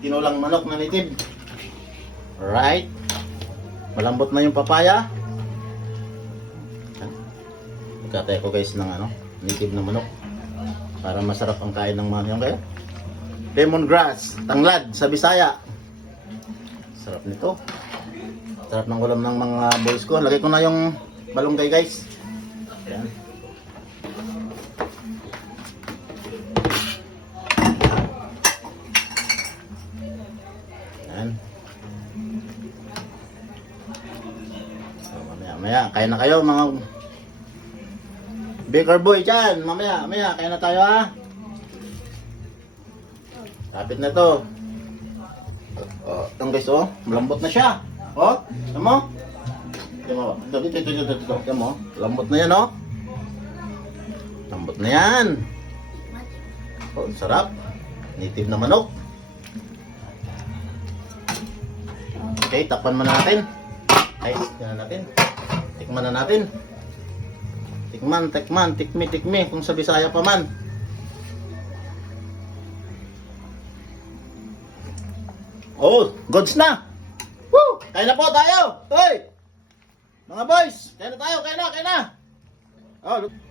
tinulang manok na native. Alright. Malambot na yung papaya. Magkatay ko guys ng native na manok. Para masarap ang kain ng mga yung kaya. Lemongrass, tanglad sa Bisaya. Sarap nito. Sarap ng ulam ng mga boys ko. Lagay ko na yung balunggay guys. Ayan. Ayan. So, mamaya, kain na kayo mga baker boy dyan. Mamaya, kain na tayo ha. Kapit na to. Ito guys malambot na siya. Tama mo? Ito. Tama mo? Lambot na yan Lambot na yan. Sarap. Native na manok. Okay, takpan mo na natin. Ay, tingnan natin. Tikman na natin. Tikman. Tikmi. Kung sa Bisaya pa man. Goods na. Woo! Kain na po tayo. Hoy! Mga boys, kain na tayo. Kain na.